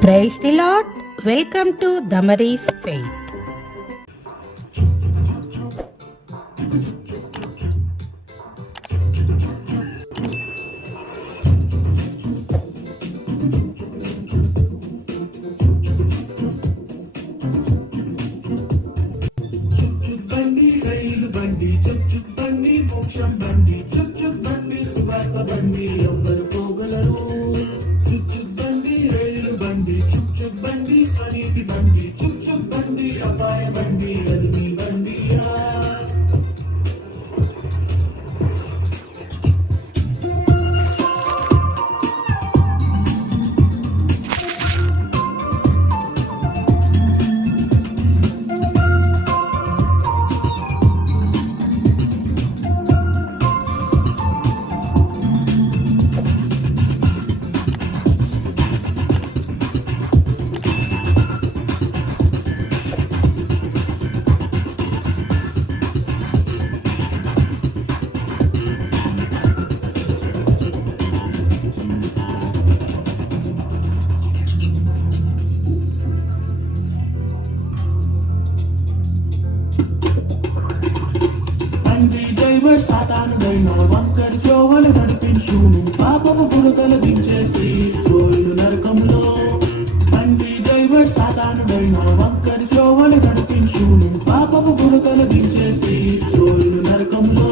Praise the Lord. Welcome to Damaris Faith. బండి రైలు బండి చుక్ బండి మోక్షం బండి చుక్ బండి సువార్త బండి ఎవ్వరు పోగలరు. చుక్ బండి రైలు బండి చుక్ బండి స్వనీతి బండి చుక్ బండి అపాయ బండి అది మీ బండియా. బండి డ్రైవర్ సాతానుడైన వంకర జోవలు నడిపించును పాపము బురదలు దించేసి గోళ్ళు నరకంలో. బండి డ్రైవర్ సాతానుడైన వంకర జోవలు నడిపించును పాపము బురదలు దించేసి గోళ్ళు నరకంలో.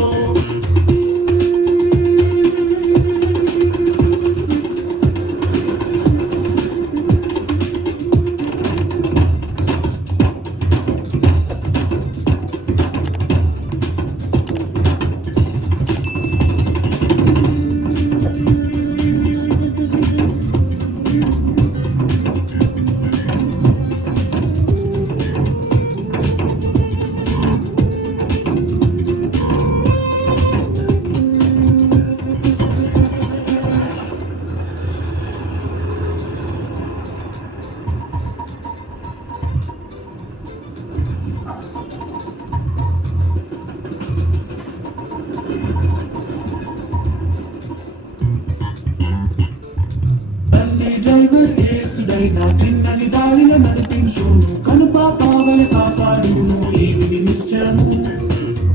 డ్రైవర్ యేసుడైన తిన్నని దారిలో నడిపించును కనుపాపావల కాపాడును ఏమిటి నిశ్చయము.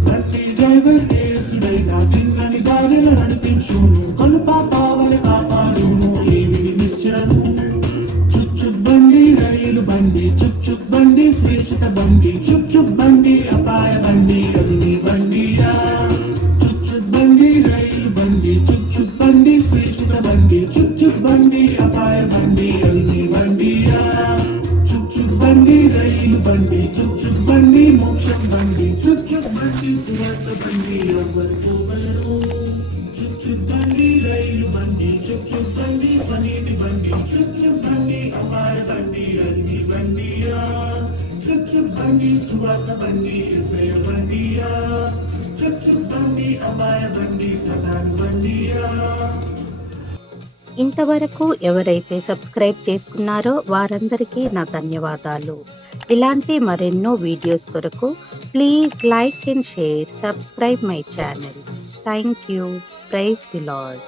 బండి డ్రైవర్ యేసుడైన తిన్నని దారిలో నడిపించును కనుపాపావల కాపాడును ఏమిటి నిశ్చయము. చుక్ బండి రైలు బండి చుక్ బండి శ్రేష్ఠ బండి చుక్ బండి అపాయ బండి అది నీ బండియా. చుక్ బండి రైలు బండి చుక్ బండి శ్రేష్ఠ బండి చుక్ బండి అపాయ బండి అది నీ బండియా. చుక్ బండి రైలు బండి చుక్ బండి మోక్షం బండి చుక్ బండి సువార్త బండి ఎవ్వరు పోగలరు. చుక్ బండి రైలు బండి చుక్ బండి స్వనీతి బండి చుక్ బండి అపాయ బండి అది నీ బండియా. చుక్ బండి సువార్త బండి యేసయ్య బండియా. చుక్ బండి అపాయ బండి సదాని బండియా. ఇంతవరకు ఎవరైతే సబ్స్క్రైబ్ చేసుకున్నారో వారందరికీ నా ధన్యవాదాలు. ఇలాంటి మరెన్నో వీడియోస్ కొరకు please like and share, subscribe my channel. Thank you. Praise the lord.